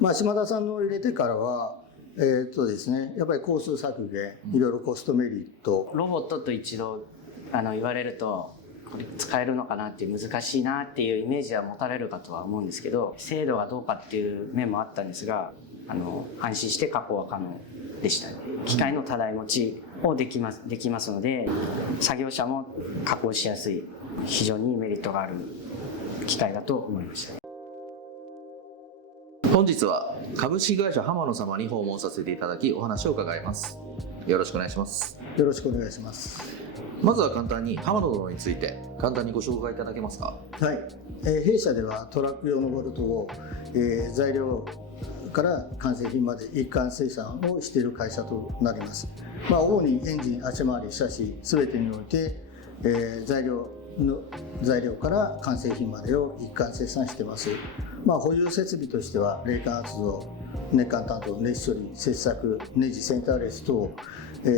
島田さんのを入れてからは、ですね、やっぱり工数削減、いろいろコストメリット。ロボットと一度言われると、これ使えるのかなっていう、難しいなっていうイメージは持たれるかとは思うんですけど、精度がどうかっていう面もあったんですが、安心して加工は可能でした。機械の多台持ちをできますので、作業者も加工しやすい、非常にメリットがある機械だと思いました。本日は株式会社浜野様に訪問させていただき、お話を伺います。よろしくお願いします。よろしくお願いします。まずは簡単に浜野殿について簡単にご紹介いただけますか。はい、弊社ではトラック用のボルトを、材料から完成品まで一貫生産をしている会社となります。主にエンジン、足回り、シャシ全てにおいて、材料から完成品までを一貫生産しています。保有設備としては冷感圧造、熱感担当、熱処理、切削、ネジ、センターレス等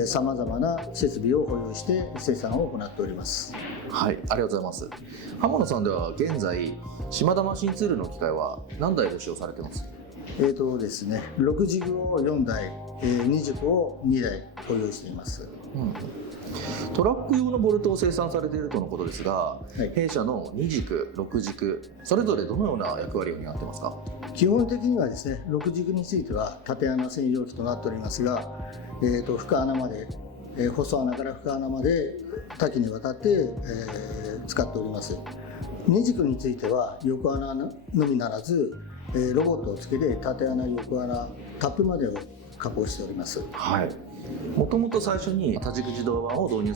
さまざまな設備を保有して生産を行っております。はい、ありがとうございます。浜野さんでは現在島田マシンツールの機械は何台ご使用されてます？ですね、6軸を4台、2軸を2台保有しています。トラック用のボルトを生産されているとのことですが、はい、弊社の2軸、6軸、それぞれどのような役割を担ってますか？基本的にはですね、6軸については縦穴専用機となっておりますが、深穴まで、細穴から深穴まで多岐にわたって、使っております。2軸については横穴のみならず、ロボットをつけて縦穴、横穴、タップまでを加工しております。はい。もともと最初に多軸自動板を導入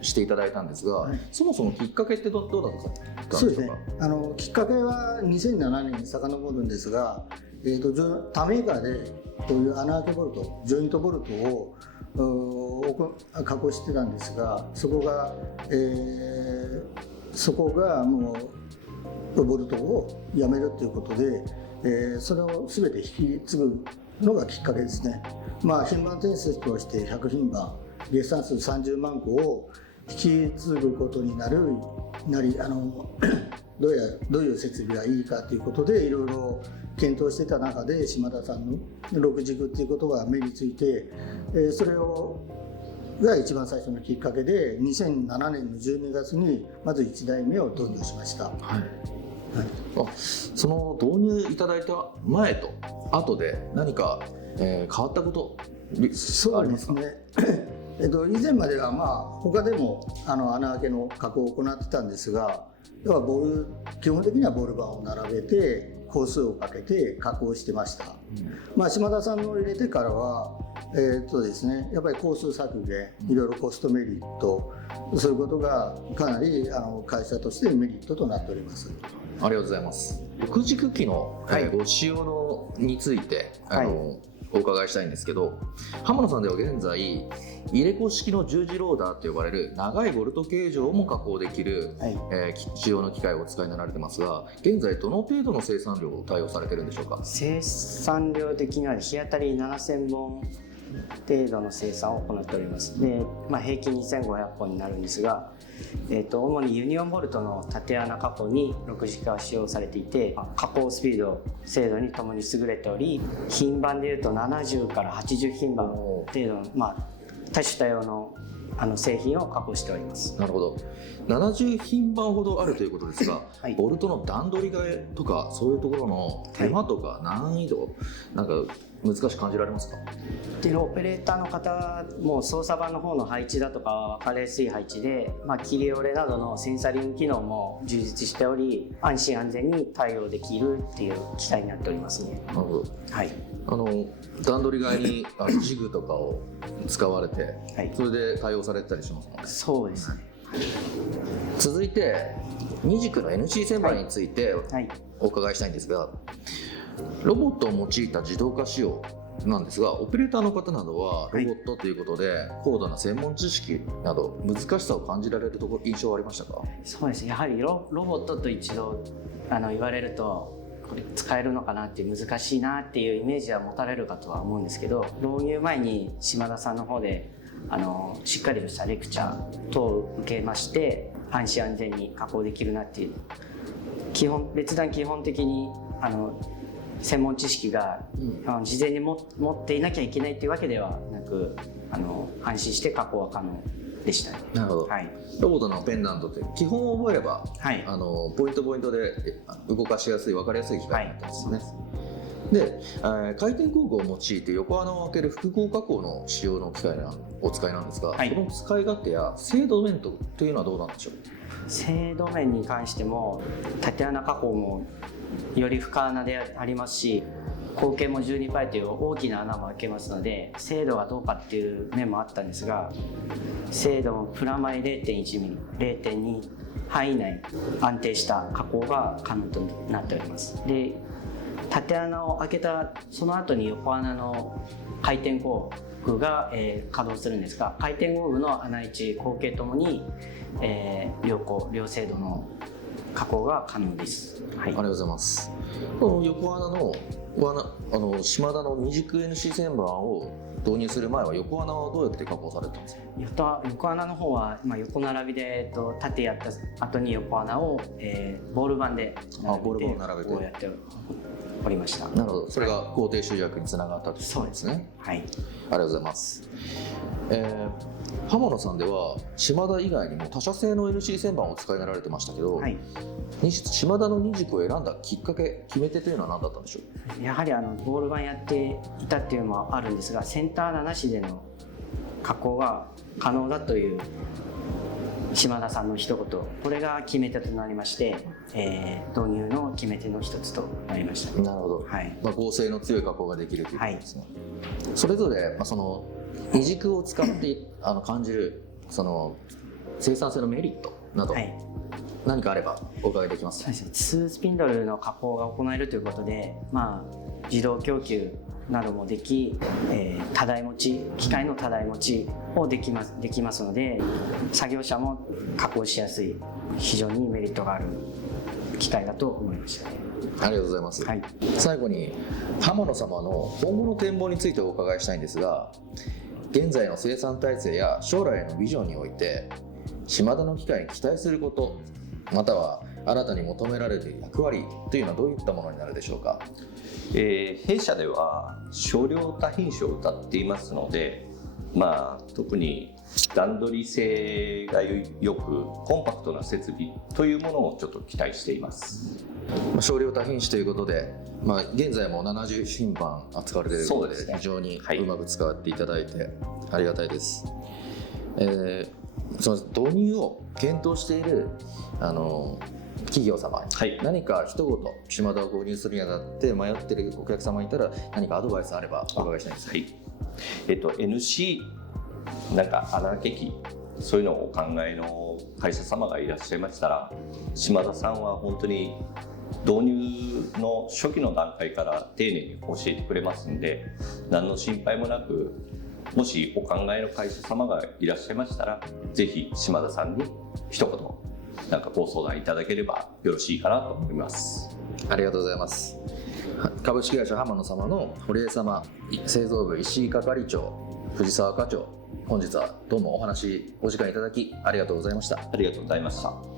していただいたんですが、はい、そもそもきっかけってどうだったんでしょうか？そうですね、きっかけは2007年に遡るんですが、他メーカーでこういう穴開けボルト、ジョイントボルトを加工してたんですが、そこがもうボルトをやめるということで、それを全て引き継ぐのがきっかけですね。品番転出として100品番、月産数30万個を引き継ぐことになり、どういう設備がいいかということでいろいろ検討してた中で、島田さんの6軸っていうことが目について、それが一番最初のきっかけで、2007年の12月にまず1台目を導入しました。その導入いただいた前と後で何か、変わったことありますか？そうですね以前までは他でも穴開けの加工を行ってたんですが、要は基本的にはボール板を並べて工数をかけて加工してました。島田さんのを入れてからはですね、やっぱり工数削減、いろいろコストメリット、そういうことがかなり会社としてメリットとなっております。ありがとうございます。6軸機の、ご使用についてお伺いしたいんですけど、浜野さんでは現在入れ子式の十字ローダーと呼ばれる長いボルト形状も加工できる、使用の機械をお使いになられてますが、現在どの程度の生産量を対応されてるんでしょうか？生産量的には日当たり7000本程度の生産を行っております。で、平均2500本になるんですが、主にユニオンボルトの縦穴加工に6軸が使用されていて、加工スピード、精度にともに優れており、品番でいうと70から80品番程度の、多種多様の製品を加工しております。なるほど。70品番ほどあるということですが、ボルトの段取り替えとかそういうところの手間とか難易度、なんか難しく感じられますか？オペレーターの方も操作盤の方の配置だとか分かりやすい配置で、切り折れなどのセンサリング機能も充実しており、安心安全に対応できるっていう機械になっておりますね。なるほど。段取り替えにジグとかを使われて、それで対応されてたりしますもんね。そうですね。続いて2軸の NC 旋盤についてお伺いしたいんですが、ロボットを用いた自動化仕様なんですが、オペレーターの方などはロボットということで、高度な専門知識など難しさを感じられる印象はありましたか？そうです。やはりロボットと一度言われると、これ使えるのかなっていう、難しいなっていうイメージは持たれるかとは思うんですけど、導入前に島田さんの方でしっかりとしたレクチャー等を受けまして、安心安全に加工できるなっていう、別段基本的に専門知識が事前に持っていなきゃいけないというわけではなく、安心して加工は可能でしたね。なるほど、はい、ロボットのペンダントって基本を覚えれば、はい、ポイントで動かしやすい分かりやすい機械になってますね。で、回転工具を用いて横穴を開ける複合加工の仕様の機械お使いなんですが、はい、その使い勝手や精度面というのはどうなんでしょう？精度面に関しても縦穴加工もより深穴でありますし、口径も12パイという大きな穴も開けますので、精度がどうかっていう面もあったんですが、精度もプラマイ 0.1 ミリ、0.2 範囲内安定した加工が可能となっております。で、縦穴を開けたその後に横穴の回転工具が、稼働するんですが、回転工具の穴位置、口径ともに、両精度の加工が可能です。はい、ありがとうございます。この横穴の島田の二軸 NC 旋盤を導入する前は横穴はどうやって加工されてたんですか？横穴の方は、横並びで、縦やった後に横穴を、ボール板で並べてこうやっておりました。なるほど、それが工程集約につながったということですね。はい、ありがとうございます。浜野さんでは島田以外にも他社製の NC 旋盤をお使いになられてましたけど、はい、島田の二軸を選んだきっかけ、決め手というのは何だったんでしょう？やはりボール板やっていたっていうのもあるんですが、センター穴なしでの加工が可能だという島田さんの一言、これが決め手となりまして、導入の決め手の一つとなりました。なるほど、はい、合成の強い加工ができるということですね。はい、それぞれ、その二軸を使って感じるその生産性のメリットなど、はい、何かあればお伺いできますか？そうですね、2スピンドルの加工が行えるということで、自動供給などもでき、多台持ち、機械の多台持ちをできますので、作業者も加工しやすい、非常にメリットがある機械だと思いました。ありがとうございます。はい、最後に浜野様の今後の展望についてお伺いしたいんですが、現在の生産体制や将来のビジョンにおいて島田の機械に期待すること、または新たに求められる役割というのはどういったものになるでしょうか？弊社では少量多品種を謳っていますので、特に段取り性がよくコンパクトな設備というものをちょっと期待しています。少量多品種ということで、現在も70品番扱われているので、非常にうまく使っていただいてありがたいです。その導入を検討している企業様に何か一言島田を購入するにあたって迷っているお客様いたら何かアドバイスあればお伺いしたいんです。はい、NC なんか穴開け機、そういうのをお考えの会社様がいらっしゃいましたら、島田さんは本当に導入の初期の段階から丁寧に教えてくれますんで、何の心配もなく、もしお考えの会社様がいらっしゃいましたら、ぜひ島田さんに一言なんかご相談いただければよろしいかなと思います。ありがとうございます。株式会社浜野様の堀江様、製造部石井係長、藤沢課長、本日はどうもお時間いただきありがとうございました。ありがとうございました。